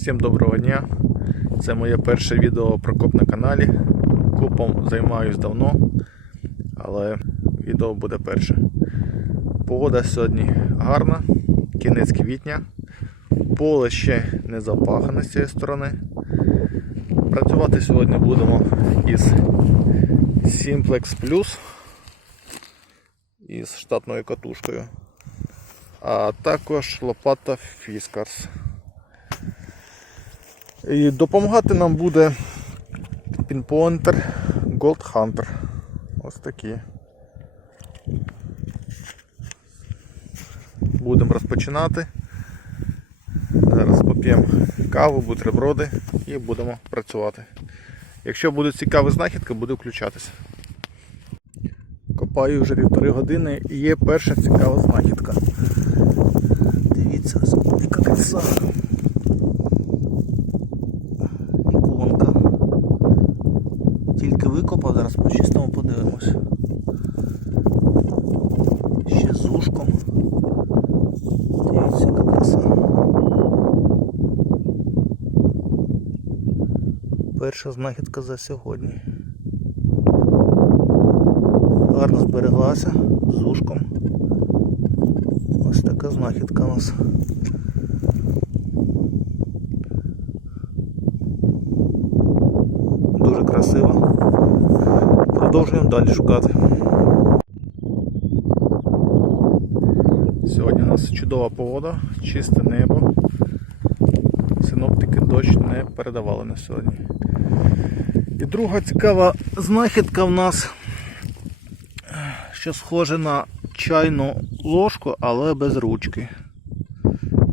Всім доброго дня! Це моє перше відео про коп на каналі. Копом займаюсь давно, але відео буде перше. Погода сьогодні гарна, кінець квітня. Поле ще не запахане з цієї сторони. Працювати сьогодні будемо із Simplex Plus із штатною катушкою, а також лопата Fiskars. І допомагати нам буде пінпоінтер Gold Hunter. Ось такі. Будемо розпочинати. Зараз поп'ємо каву, бутерброди і будемо працювати. Якщо будуть цікаві знахідки, буду включатися. Копаю вже півтори години і є перша цікава знахідка. Дивіться, яка краса. Тільки викопав, зараз по чистому подивимось. Ще з ушком. Дивіться, яка краса. Перша знахідка за сьогодні. Гарно збереглася з ушком. Ось така знахідка у нас. Красиво. Продовжуємо далі шукати. Сьогодні у нас чудова погода, чисте небо. Синоптики дощ не передавали на сьогодні. І друга цікава знахідка в нас, що схоже на чайну ложку, але без ручки.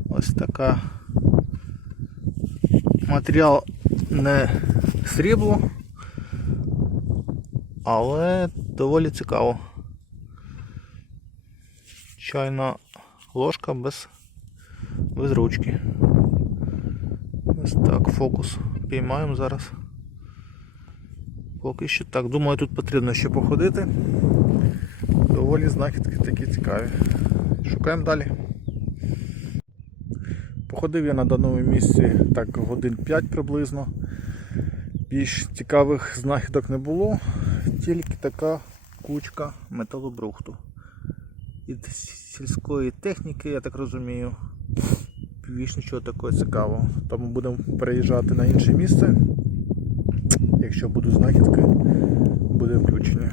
Ось така. Матеріал не срібло, але доволі цікаво. Чайна ложка без, без ручки. Ось так, фокус піймаємо зараз. Поки що так. Думаю, тут потрібно ще походити. Доволі знахідки такі цікаві. Шукаємо далі. Походив я на даному місці так годин 5 приблизно. Більш цікавих знахідок не було, тільки така кучка металобрухту. Від сільської техніки, я так розумію, більш нічого такого цікавого. Тому будемо переїжджати на інше місце. Якщо будуть знахідки, буде включення.